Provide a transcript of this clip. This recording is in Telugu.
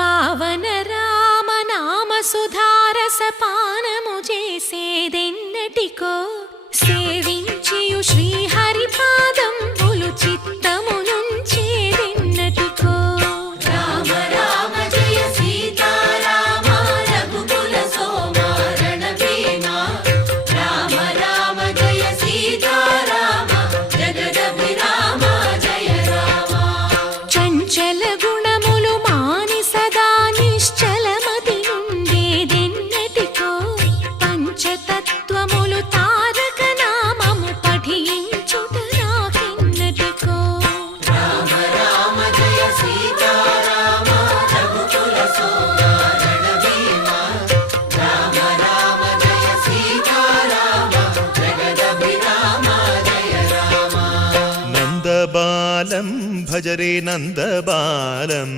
పావన రామనామ సుధారసపానము చేసేదెన్నటికో సేవించియు శ్రీహరి పాదంబులు చిత్తమునుంచేదెన్నటికో రామ రామ జయ సీతారామ రఘుకుల సోమ రణభీమ రామ రామ జయ సీతారామ జగదభిరామ జయ రామ చంచల గుణములు మాని సదా నిశ్చలమతి నుండేదెన్నటికో పంచతత్వములు తారక నామము పఠించుట నాకెన్నటికో రామ రామ జయ సీతారామ రఘుకుల సోమ రణభీమ రామ రామ జయ సీతారామ జగదభిరామ జయ రామ నందబాలం భజరే నందబాలం